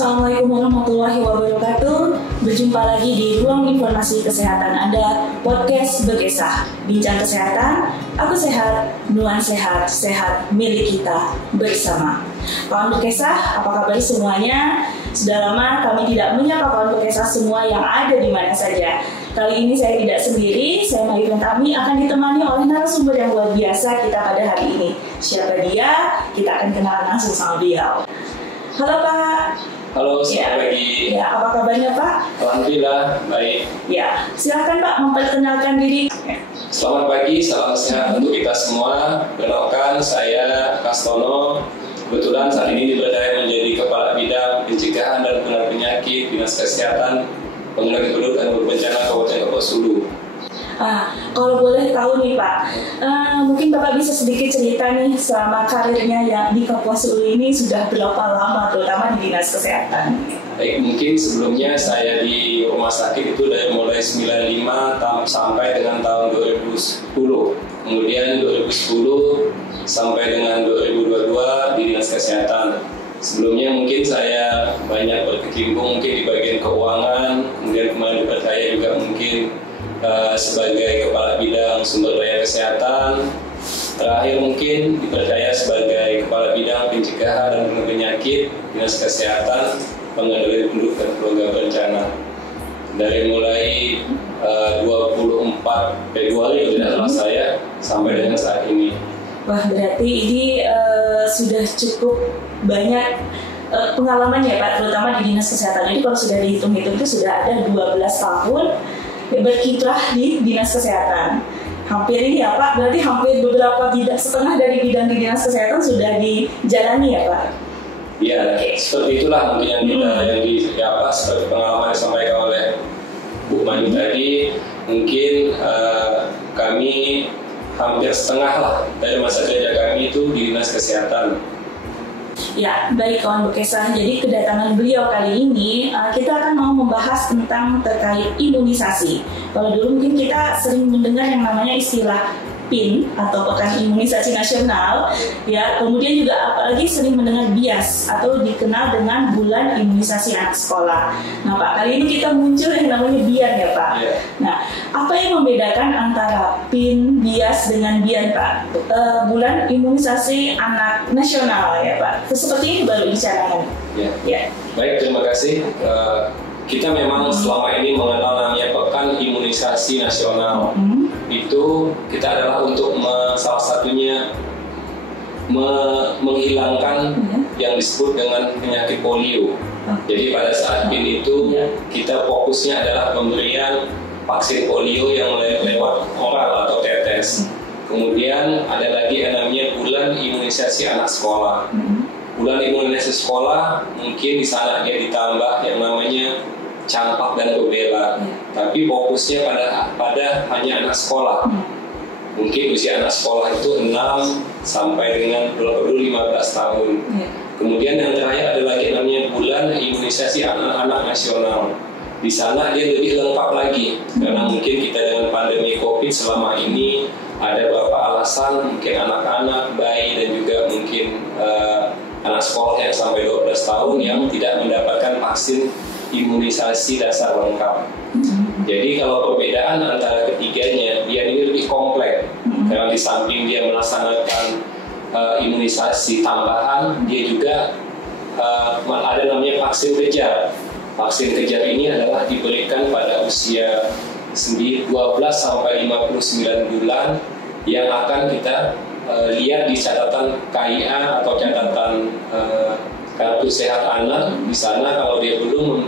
Assalamualaikum warahmatullahi wabarakatuh. Berjumpa lagi di Ruang Informasi Kesehatan Anda, podcast Berkisah. Bincang kesehatan, aku sehat, Nuan sehat, sehat milik kita bersama. Kawan Berkisah, apa kabar semuanya? Sudah lama kami tidak menyapa kawan Berkisah semua yang ada di mana saja. Kali ini saya tidak sendiri, saya Maifan Tami akan ditemani oleh narasumber yang luar biasa kita pada hari ini. Siapa dia? Kita akan kenalan langsung sama beliau. Halo Pak. Halo, selamat pagi. Ya, apa kabarnya Pak? Alhamdulillah, baik. Ya, silakan Pak memperkenalkan diri. Selamat pagi, salam sehat untuk kita semua. Perkenalkan, saya Kastono. Kebetulan saat ini dipercaya menjadi Kepala Bidang Pencegahan dan Penanganan Penyakit Dinas Kesehatan Pengendalian Penduduk dan Bencana Kabupaten Kapuas Hulu. Kalau boleh tahu nih Pak, mungkin Bapak bisa sedikit cerita nih selama karirnya yang di Kapuas Hulu ini sudah berapa lama, terutama di Dinas Kesehatan? Baik, mungkin sebelumnya saya di rumah sakit itu dari mulai 95 sampai dengan tahun 2010. Kemudian 2010 sampai dengan 2022 di Dinas Kesehatan. Sebelumnya mungkin saya banyak berkecimpung mungkin di bagian keuangan, kemudian kemarin dipercaya juga mungkin sebagai Kepala Bidang Sumber Daya Kesehatan. Terakhir mungkin dipercaya sebagai Kepala Bidang Pencegahan dan Penanganan Penyakit Dinas Kesehatan Pengendalian Penduduk dan Keluarga Berencana. Dari mulai 24 Februari tidak salah saya sampai dengan saat ini. Wah, berarti ini sudah cukup banyak pengalaman ya Pak, terutama di Dinas Kesehatan. Jadi kalau sudah dihitung-hitung itu sudah ada 12 tahun berkiprah di Dinas Kesehatan. Hampir ini ya Pak, berarti hampir beberapa bidang, setengah dari bidang di Dinas Kesehatan sudah dijalani ya Pak? Iya, seperti itulah mungkin yang kita seperti pengalaman yang disampaikan oleh Bu Mani tadi. Mungkin kami hampir setengah lah dari masa kerja kami itu di Dinas Kesehatan. Ya, baik kawan Berkisah. Jadi kedatangan beliau kali ini kita akan mau membahas tentang terkait imunisasi. Kalau dulu mungkin kita sering mendengar yang namanya istilah PIN atau Pekan Imunisasi Nasional, ya. Kemudian juga apalagi sering mendengar BIAS atau dikenal dengan Bulan Imunisasi Anak Sekolah. Nah Pak, kali ini kita muncul yang namanya BIAN ya Pak. Nah, apa yang membedakan antara PIN, BIAS dengan BIAN Pak? Bulan Imunisasi Anak Nasional ya Pak. Seperti ini baru dibicarakan. Ya. Baik, terima kasih. Kita memang selama ini mengenal namanya Pekan Imunisasi Nasional. Itu kita adalah untuk salah satunya menghilangkan yang disebut dengan penyakit polio. Jadi pada saat PIN itu kita fokusnya adalah pemberian vaksin polio yang lewat oral atau tetes. Kemudian ada lagi yang namanya Bulan Imunisasi Anak Sekolah. Bulan Imunisasi Sekolah mungkin di sana dia ditambah yang namanya campak dan rubella, tapi fokusnya pada hanya anak sekolah. Mungkin usia anak sekolah itu 6 sampai dengan 15 tahun. Kemudian yang terakhir ada lagi namanya Bulan Imunisasi Anak-anak Nasional. Di sana dia lebih lengkap lagi, karena mungkin kita dengan pandemi COVID selama ini ada beberapa alasan, mungkin anak-anak, bayi dan juga mungkin anak sekolah yang sampai 12 tahun yang tidak mendapatkan vaksin imunisasi dasar lengkap. Jadi kalau perbedaan antara ketiganya, dia ini lebih kompleks. Karena di samping dia melaksanakan imunisasi tambahan, dia juga ada namanya vaksin kejar. Vaksin kejar ini adalah diberikan pada usia 12 sampai 59 bulan yang akan kita lihat di catatan KIA atau catatan Kartu Sehat Anak. Di sana kalau dia belum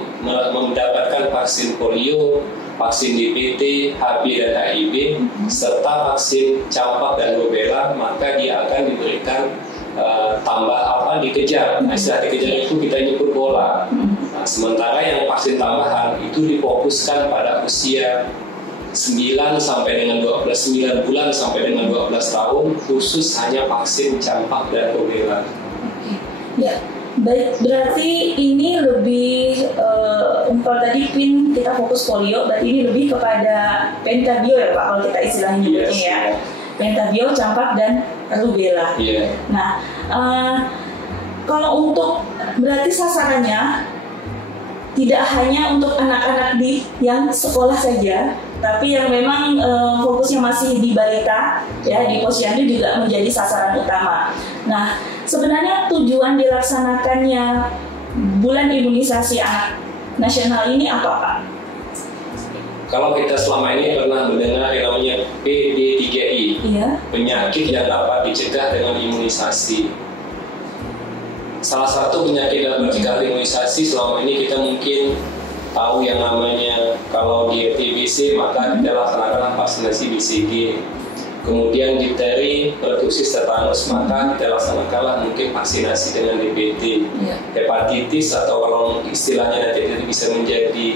mendapatkan vaksin polio, vaksin DPT, HB dan HIV, serta vaksin campak dan rubella, maka dia akan diberikan dikejar. Istilah dikejar itu kita nyebut bola. Nah, sementara yang vaksin tambahan itu difokuskan pada usia 9 sampai dengan 9 bulan sampai dengan 12 tahun, khusus hanya vaksin campak dan rubella. Ya. Baik, berarti ini lebih kalau tadi PIN kita fokus polio, berarti ini lebih kepada pentabio ya Pak, kalau kita istilahnya nyebutnya ya. Pentabio, campak dan rubella. Nah, kalau untuk berarti sasarannya tidak hanya untuk anak-anak di yang sekolah saja, tapi yang memang fokusnya masih di balita, ya, di posyandu juga menjadi sasaran utama. Nah, sebenarnya tujuan dilaksanakannya bulan imunisasi anak nasional ini apa, Pak? Kalau kita selama ini pernah mendengar yang namanya PD3I, iya, penyakit yang dapat dicegah dengan imunisasi. Salah satu penyakit yang dapat dicegah imunisasi selama ini kita mungkin tahu yang namanya kalau di TBC maka kita laksanakan vaksinasi BCG. Kemudian difteri, pertusis, tetanus maka kita laksanakanlah mungkin vaksinasi dengan DPT. Ya. Hepatitis atau kalau istilahnya nanti itu bisa menjadi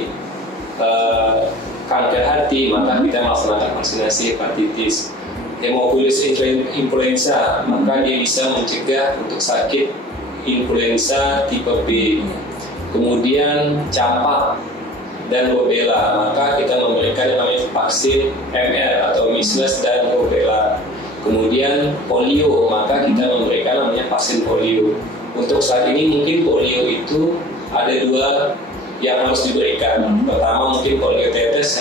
kanker hati maka kita melaksanakan vaksinasi hepatitis. Hemophilus influenza maka dia bisa mencegah untuk sakit influenza tipe B. Kemudian campak dan rubella maka kita memberikan yang namanya vaksin MR atau measles dan rubella. Kemudian polio maka kita memberikan namanya vaksin polio. Untuk saat ini mungkin polio itu ada dua yang harus diberikan. Pertama mungkin polio tetes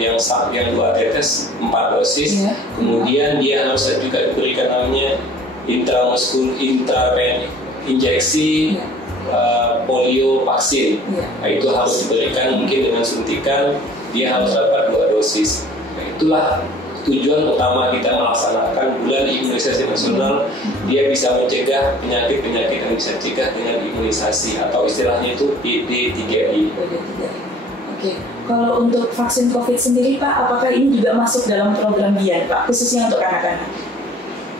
yang 2 tetes 4 dosis. Kemudian dia harus juga diberikan namanya injeksi polio vaksin. Nah, itu harus diberikan mungkin dengan suntikan, dia harus dapat 2 dosis. Nah, itulah tujuan utama kita melaksanakan bulan imunisasi nasional. Dia bisa mencegah penyakit-penyakit yang bisa dicegah dengan imunisasi atau istilahnya itu PD3I. Oke, kalau untuk vaksin COVID sendiri Pak, apakah ini juga masuk dalam program BIAN Pak, khususnya untuk anak-anak?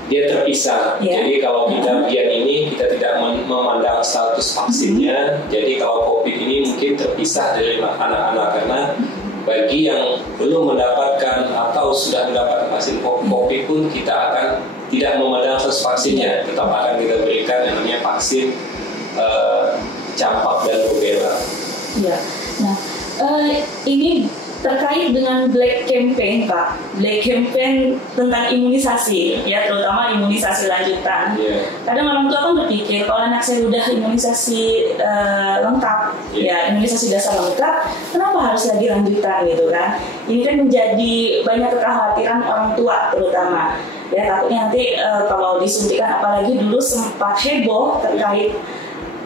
Dia terpisah. Jadi kalau kita BIAN ini kita tidak memandang status vaksinnya. Jadi kalau COVID ini mungkin terpisah dari anak-anak karena bagi yang belum mendapatkan atau sudah mendapatkan vaksin COVID pun kita akan tidak memandang status vaksinnya. Tetap akan kita berikan yang namanya vaksin campak dan rubella. Ya. Nah, ini terkait dengan Black Campaign, Pak. Black Campaign tentang imunisasi, ya, terutama imunisasi lanjutan. Kadang orang tua kan berpikir kalau anak saya udah imunisasi lengkap, ya, imunisasi dasar lengkap, kenapa harus lagi lanjutan gitu kan? Ini kan menjadi banyak kekhawatiran orang tua terutama. Ya, takutnya nanti kalau disuntikan, apalagi dulu sempat heboh terkait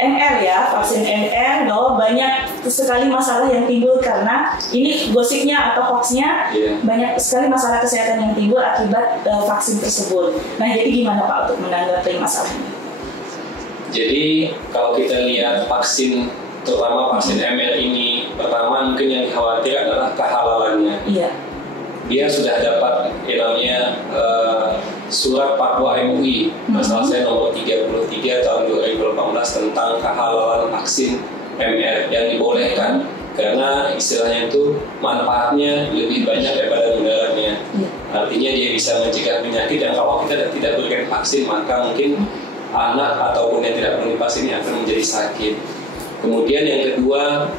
MR, ya, vaksin MR, banyak sekali masalah yang timbul karena ini gosipnya atau hoaxnya, banyak sekali masalah kesehatan yang timbul akibat vaksin tersebut. Nah, jadi gimana Pak untuk menanggapi masalah ini? Jadi kalau kita lihat vaksin, terutama vaksin MR ini, pertama mungkin yang dikhawatir adalah kehalalannya. Dia sudah dapat yang namanya surat fatwa MUI masalah saya nomor 33 tahun 2018 tentang kehalalan vaksin MR yang dibolehkan karena istilahnya itu manfaatnya lebih banyak daripada mudaratnya. Artinya dia bisa mencegah penyakit dan kalau kita tidak berikan vaksin maka mungkin anak ataupun yang tidak berikan vaksin ini akan menjadi sakit. Kemudian yang kedua,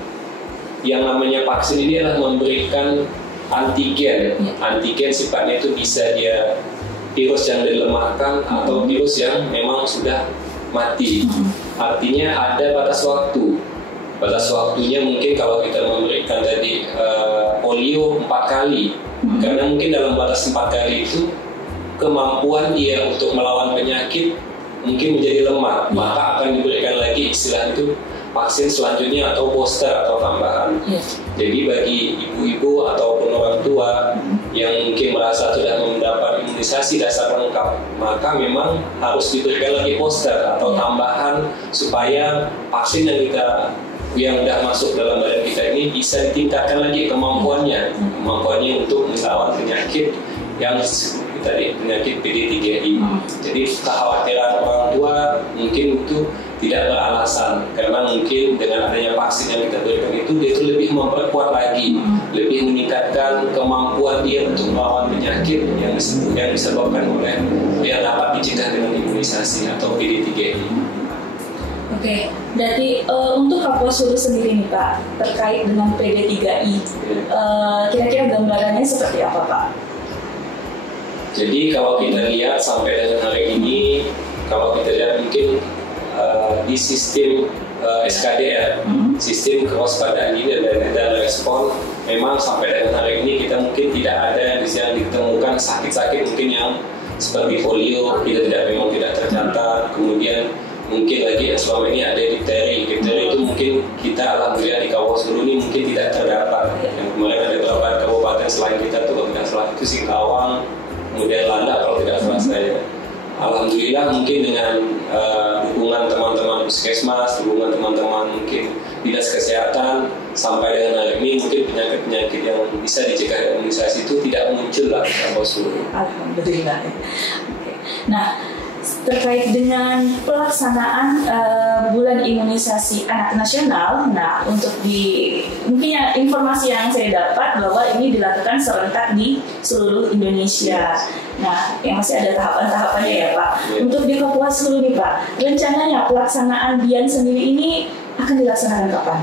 yang namanya vaksin ini adalah memberikan antigen. Antigen sifatnya itu bisa dia virus yang dilemahkan atau virus yang memang sudah mati. Artinya ada batas waktu. Batas waktunya mungkin kalau kita memberikan tadi polio 4 kali. Karena mungkin dalam batas 4 kali itu kemampuan dia untuk melawan penyakit mungkin menjadi lemah. Maka akan diberikan lagi istilah itu vaksin selanjutnya atau booster atau tambahan. Jadi bagi ibu-ibu ataupun orang tua yang mungkin merasa sudah mendapat imunisasi dasar lengkap, maka memang harus diberikan lagi booster atau tambahan supaya vaksin yang sudah masuk dalam badan kita ini bisa ditingkatkan lagi kemampuannya untuk melawan penyakit yang tadi penyakit PD3I. Jadi kekhawatiran orang tua mungkin itu tidak beralasan karena mungkin dengan adanya vaksin yang kita berikan itu dia itu lebih memperkuat lagi, lebih meningkatkan kemampuan dia untuk melawan penyakit yang disebabkan oleh yang dapat dicegah dengan imunisasi atau PD3I. Oke, berarti untuk Papua Sulu sendiri nih Pak, terkait dengan PD3I, kira-kira gambarannya seperti apa Pak? Jadi kalau kita lihat sampai dengan hari ini, kalau kita lihat mungkin di sistem SKDR, sistem kewaspadaan dini dan respon. Memang sampai dengan hari ini kita mungkin tidak ada yang ditemukan sakit-sakit mungkin yang seperti polio, memang tidak tercatat. Kemudian mungkin lagi yang selama ini ada difteri itu mungkin kita alhamdulillah di Kabupaten Sulu ini mungkin tidak terdapat. Yang kemarin ada beberapa kabupaten selain kita tuh kalau tidak salah itu Singkawang, kemudian Landa kalau tidak salah saya. Alhamdulillah mungkin dengan dukungan teman-teman puskesmas, dukungan teman-teman mungkin dinas kesehatan, sampai dengan hari ini mungkin penyakit-penyakit yang bisa dicegah dengan imunisasi itu tidak muncul lah di Kabupaten Sulu. Alhamdulillah. Nah, terkait dengan pelaksanaan bulan imunisasi anak nasional, nah untuk mungkin informasi yang saya dapat bahwa ini dilakukan serentak di seluruh Indonesia. Nah, yang masih ada tahapan-tahapannya ya Pak. Untuk di Kabupaten Sulu nih Pak, rencananya pelaksanaan BIAN sendiri ini akan dilaksanakan kapan?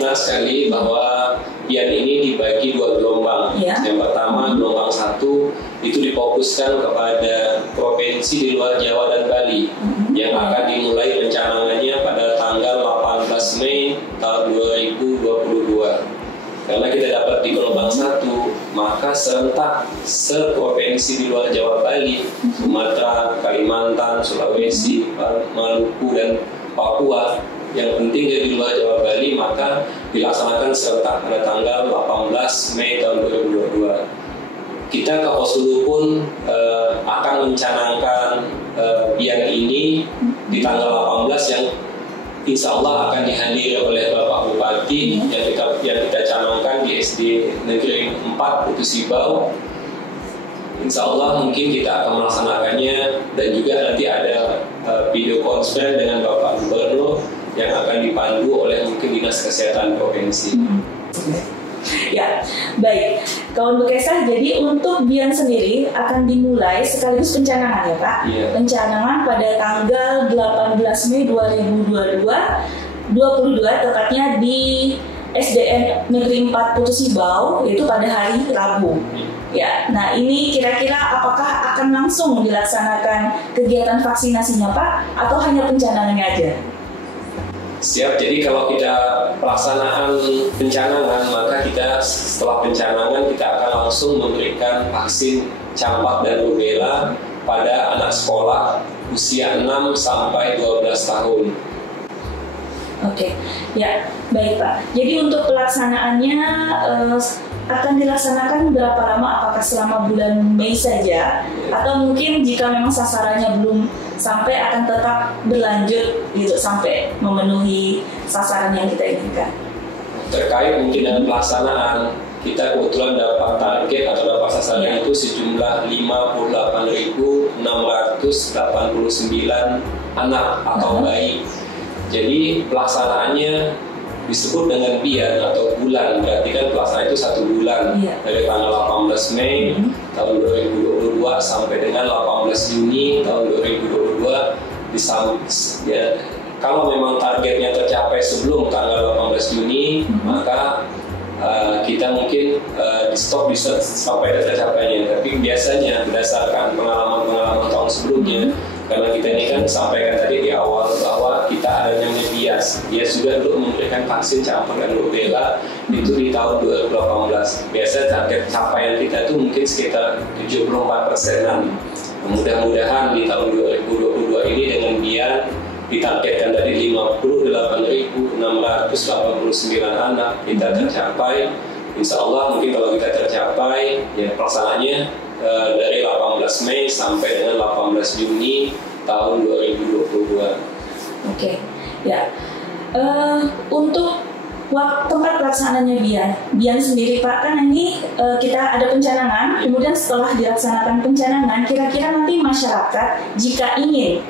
Nah sekali bahwa BIAN ini dibagi 2 gelombang. Yang pertama gelombang 1 itu difokuskan kepada provinsi di luar Jawa dan Bali yang akan dimulai pencanangannya pada tanggal 18 Mei tahun 2022. Karena kita dapat di gelombang 1, maka serentak seprovinsi di luar Jawa, Bali, Sumatera, Kalimantan, Sulawesi, Maluku dan Papua. Yang penting di luar Jawa, Bali, maka dilaksanakan serentak pada tanggal 18 Mei tahun 2022. Kita Kabupaten Sulu pun akan mencanangkan BIAN ini di tanggal 18 yang insya Allah akan dihadiri oleh Bapak Bupati yang kita canangkan di SD Negeri 4 Putu Sibau. Insya Allah mungkin kita akan melaksanakannya dan juga nanti ada video konferensi dengan Bapak Gubernur yang akan dipandu oleh mungkin Dinas Kesehatan Provinsi. Ya, baik. Kawan Bekesa, jadi untuk BIAN sendiri akan dimulai sekaligus pencanangan ya Pak? Pencanangan pada tanggal 18 Mei 2022, tepatnya di SDN Negeri 4 Putu Sibau, yaitu pada hari Rabu. Ya, nah ini kira-kira apakah akan langsung dilaksanakan kegiatan vaksinasinya Pak, atau hanya pencanangannya aja? Siap, jadi kalau kita pelaksanaan pencanangan, maka kita setelah pencanangan kita akan langsung memberikan vaksin campak dan rubella pada anak sekolah usia 6 sampai 12 tahun. Oke, ya baik Pak. Jadi untuk pelaksanaannya akan dilaksanakan berapa lama? Apakah selama bulan Mei saja? Atau mungkin jika memang sasarannya belum sampai akan tetap berlanjut gitu sampai memenuhi sasaran yang kita inginkan? Terkait mungkin dengan pelaksanaan, kita kebetulan dapat target atau dapat sasaran itu sejumlah 58.689 anak atau bayi. Jadi pelaksanaannya disebut dengan BIAN atau bulan, berarti kan pelaksanaan itu 1 bulan dari tanggal 18 Mei tahun 2022 sampai dengan 18 Juni tahun 2022. Kalau memang targetnya tercapai sebelum tanggal 18 Juni, maka kita mungkin di stop bisa sampai tercapainya. Tapi biasanya berdasarkan pengalaman tahun sebelumnya, karena kita ini kan sampaikan tadi di awal bahwa kita ada namanya BIAS juga untuk memberikan vaksin campak dan rubella itu di tahun 2018. Biasa target capaian kita itu mungkin sekitar 74%-an. Mudah-mudahan di tahun 2022 ini dengan BIAN ditargetkan dari 58.689 anak kita tercapai. Insya Allah mungkin kalau kita tercapai, ya pelaksanaannya dari 18 Mei sampai dengan 18 Juni tahun 2022. Oke, ya. Untuk tempat pelaksanaannya BIAN sendiri Pak, kan ini kita ada pencanangan, kemudian setelah dilaksanakan pencanangan, kira-kira nanti masyarakat jika ingin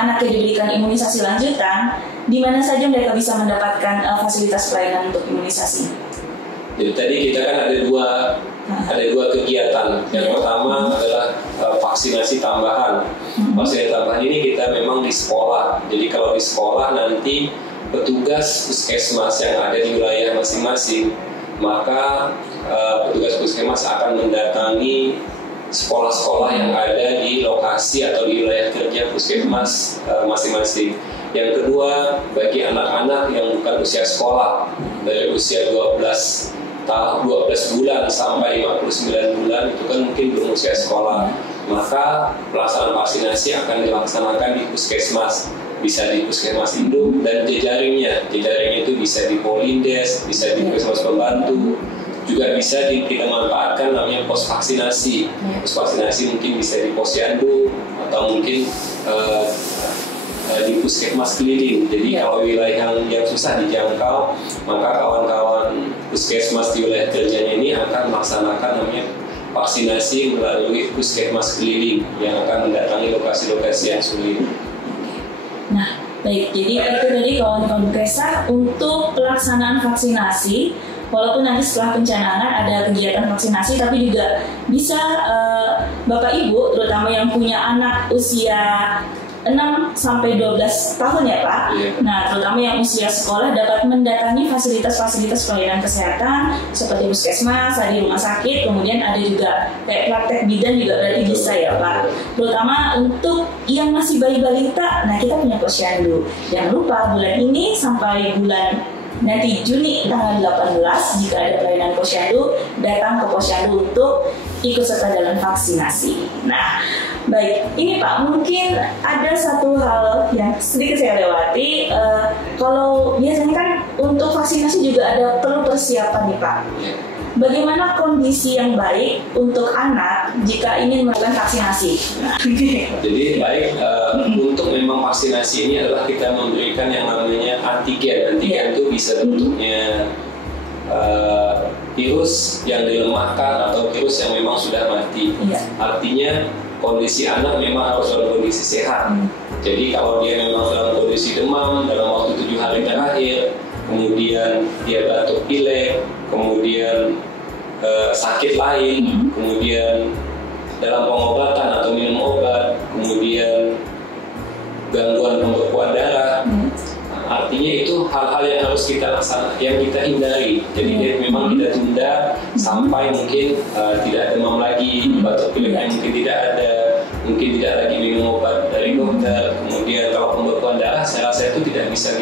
anaknya diberikan imunisasi lanjutan, di mana saja mereka bisa mendapatkan fasilitas pelayanan untuk imunisasi? Jadi tadi kita kan ada dua kegiatan. Yang pertama adalah vaksinasi tambahan. Vaksinasi tambahan ini kita memang di sekolah. Jadi kalau di sekolah nanti petugas puskesmas yang ada di wilayah masing-masing, maka petugas puskesmas akan mendatangi sekolah-sekolah yang ada di lokasi lokasi atau di wilayah kerja puskesmas masing-masing. Yang kedua, bagi anak-anak yang bukan usia sekolah, dari usia 12 bulan sampai 59 bulan, itu kan mungkin belum usia sekolah, maka pelaksanaan vaksinasi akan dilaksanakan di puskesmas, bisa di puskesmas induk dan jejaringnya itu bisa di Polindes, bisa di puskesmas pembantu, juga bisa kita manfaatkan namanya pos vaksinasi. Pos vaksinasi mungkin bisa di posyandu atau mungkin di puskesmas keliling. Jadi kalau wilayah yang susah dijangkau, maka kawan-kawan puskesmas di wilayah kerjanya ini akan melaksanakan namanya vaksinasi melalui puskesmas keliling yang akan mendatangi lokasi-lokasi yang sulit. Nah, baik. Jadi itu tadi kawan-kawan Bekesa untuk pelaksanaan vaksinasi. Walaupun nanti setelah pencanangan ada kegiatan vaksinasi, tapi juga bisa Bapak Ibu, terutama yang punya anak usia 6 sampai 12 tahun ya Pak. Nah, terutama yang usia sekolah dapat mendatangi fasilitas-fasilitas pelayanan kesehatan seperti puskesmas, ada rumah sakit, kemudian ada juga kayak praktek bidan juga berarti bisa ya Pak. Terutama untuk yang masih bayi balita, nah kita punya posyandu. Jangan lupa bulan ini sampai bulan nanti Juni tanggal 18 jika ada pelayanan posyandu, datang ke posyandu untuk ikut serta dalam vaksinasi. Nah, baik, ini Pak, mungkin ada satu hal yang sedikit saya lewati. Kalau biasanya kan untuk vaksinasi juga ada perlu persiapan nih Pak. Bagaimana kondisi yang baik untuk anak jika ingin melakukan vaksinasi? Nah. Jadi baik, untuk memang vaksinasi ini adalah kita memberikan yang namanya antigen. Antigen itu bisa bentuknya virus yang dilemahkan atau virus yang memang sudah mati. Artinya kondisi anak memang harus dalam kondisi sehat. Jadi kalau dia memang dalam kondisi demam dalam waktu 7 hari terakhir, kemudian dia batuk pilek, kemudian sakit lain, kemudian dalam pengobatan atau minum obat, kemudian gangguan pembekuan darah, artinya itu hal-hal yang harus kita laksanakan, yang kita hindari. Jadi memang kita tunda sampai mungkin tidak demam lagi, batuk pileknya mungkin tidak ada, mungkin tidak lagi minum obat dari dokter. Kemudian kalau pembekuan darah, saya rasa itu tidak bisa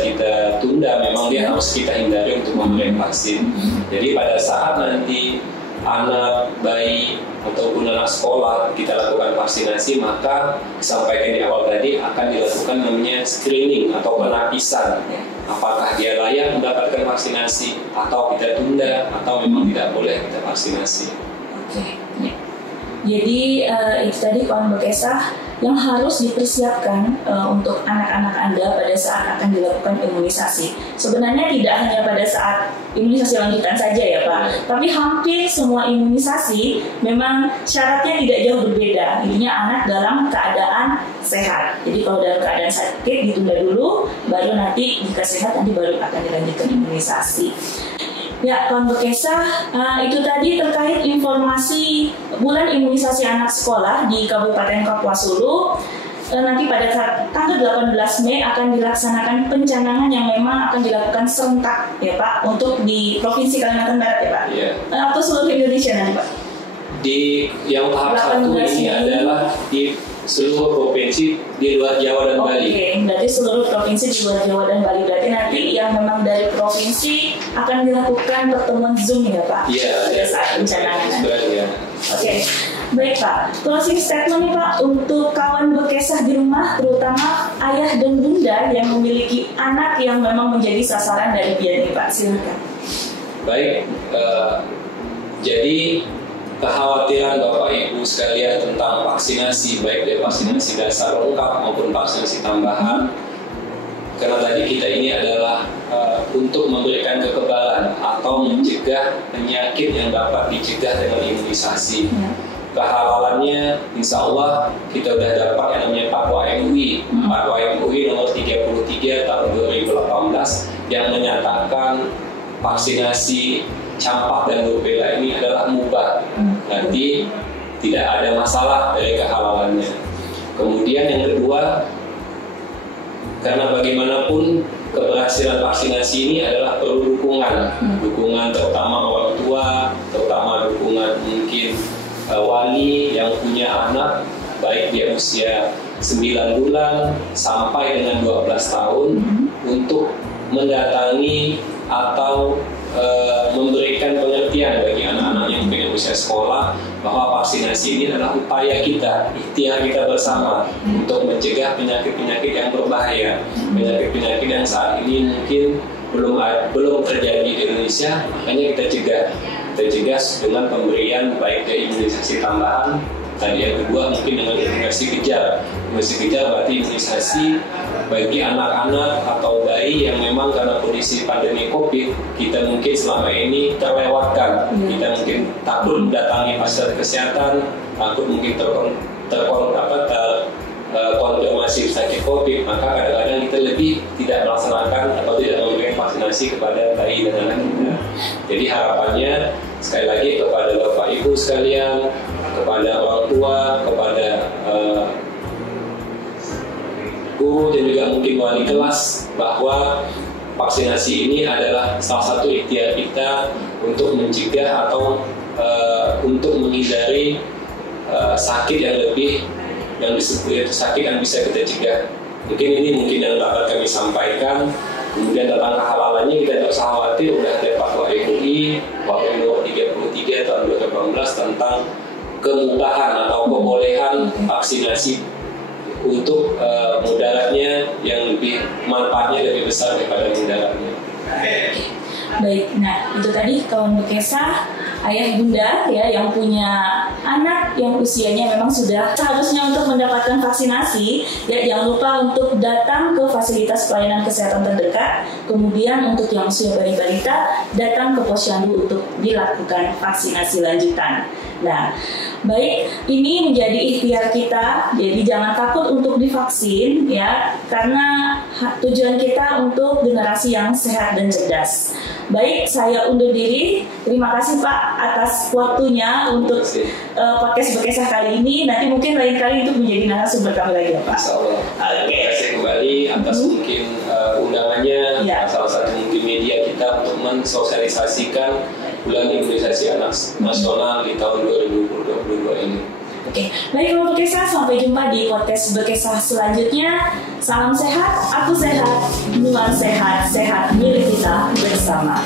kita tunda, memang dia harus kita hindari untuk memberikan vaksin. Jadi pada saat nanti anak, bayi, ataupun anak sekolah kita lakukan vaksinasi, maka sampaikan di awal tadi akan dilakukan namanya screening atau penapisan. Apakah dia layak mendapatkan vaksinasi atau kita tunda atau memang tidak boleh kita vaksinasi. Jadi itu tadi kawan Bekesa yang harus dipersiapkan untuk anak-anak Anda pada saat akan dilakukan imunisasi. Sebenarnya tidak hanya pada saat imunisasi lanjutan saja ya Pak, tapi hampir semua imunisasi memang syaratnya tidak jauh berbeda. Intinya anak dalam keadaan sehat. Jadi kalau dalam keadaan sakit ditunda dulu, baru nanti jika sehat nanti baru akan dilanjutkan imunisasi. Ya, kawan Bekesa, itu tadi terkait informasi bulan imunisasi anak sekolah di Kabupaten Kapuas Hulu. Nanti pada tanggal 18 Mei akan dilaksanakan pencanangan yang memang akan dilakukan serentak ya Pak, untuk di Provinsi Kalimantan Barat ya Pak? Atau seluruh Indonesia nanti Pak? Di yang tahap 1 ini adalah di seluruh provinsi di luar Jawa dan Bali. Berarti seluruh provinsi di luar Jawa dan Bali. Berarti nanti yang memang dari provinsi akan dilakukan pertemuan Zoom ya Pak? Pada saat pencanangan. Baik Pak, closing statement nih Pak untuk kawan Bekesa di rumah, terutama ayah dan bunda yang memiliki anak yang memang menjadi sasaran dari biaya Pak. Silakan. Baik, jadi kekhawatiran Bapak Ibu sekalian tentang vaksinasi, baik dari vaksinasi dasar lengkap maupun vaksinasi tambahan, karena tadi kita ini adalah untuk memberikan kekebalan atau mencegah penyakit yang dapat dicegah dengan imunisasi. Kehalalannya insya Allah kita sudah dapat yang namanya Fatwa MUI, Fatwa MUI nomor 33 tahun 2018 yang menyatakan vaksinasi campak dan rubella ini adalah mubah, nanti tidak ada masalah dari kehalalannya. Kemudian yang kedua, karena bagaimanapun keberhasilan vaksinasi ini adalah perlu dukungan terutama orang tua, terutama dukungan mungkin wali yang punya anak, baik dia usia 9 bulan sampai dengan 12 tahun, untuk mendatangi atau memberikan pengertian bagi anak-anak yang punya usia sekolah bahwa vaksinasi ini adalah upaya kita, ikhtiar kita bersama untuk mencegah penyakit-penyakit yang berbahaya, penyakit-penyakit yang saat ini mungkin belum terjadi di Indonesia, makanya kita cegah dengan pemberian baik dari imunisasi tambahan. Tadi yang kedua mungkin dengan imunisasi kejar. Imunisasi kejar berarti imunisasi bagi anak-anak atau bayi yang memang karena kondisi pandemi COVID kita mungkin selama ini terlewatkan. Kita mungkin takut mendatangi fasilitas kesehatan, takut mungkin terkonfirmasi sakit COVID, maka kadang-kadang kita lebih tidak melaksanakan atau tidak memberikan vaksinasi kepada bayi dan anak kita. Jadi harapannya sekali lagi kepada Bapak Ibu sekalian, kepada orang tua, kepada guru dan juga mungkin wali kelas, bahwa vaksinasi ini adalah salah satu ikhtiar kita untuk mencegah atau untuk menghindari sakit yang lebih, yang disebut sakit yang bisa kita cegah. Mungkin ini yang dapat kami sampaikan. Kemudian tentang kehalalannya kita tidak usah khawatir, sudah ada Fatwa MUI nomor 33 tahun 2018 tentang kemudahan atau kebolehan vaksinasi untuk mudaratnya yang lebih, manfaatnya lebih besar daripada mudaratnya. Baik, nah itu tadi kawan Bekesa, ayah bunda ya yang punya anak yang usianya memang sudah seharusnya untuk mendapatkan vaksinasi, ya jangan lupa untuk datang ke fasilitas pelayanan kesehatan terdekat. Kemudian untuk yang usia balita datang ke posyandu untuk dilakukan vaksinasi lanjutan. Nah, baik, ini menjadi ikhtiar kita, jadi jangan takut untuk divaksin ya, karena tujuan kita untuk generasi yang sehat dan cerdas. Baik, saya undur diri. Terima kasih Pak atas waktunya untuk podcast Bekesa kali ini. Nanti mungkin lain kali untuk menjadi narasumber kami lagi ya Pak. Insyaallah. Terima kasih kembali atas mungkin undangannya, salah satu mungkin media kita untuk mensosialisasikan bulan imunisasi anak nasional di tahun 2022 ini. Oke, baik Bapak Bekesa, sampai jumpa di podcast Bekesa selanjutnya. Salam sehat, aku sehat, Nuan sehat, sehat milik kita bersama.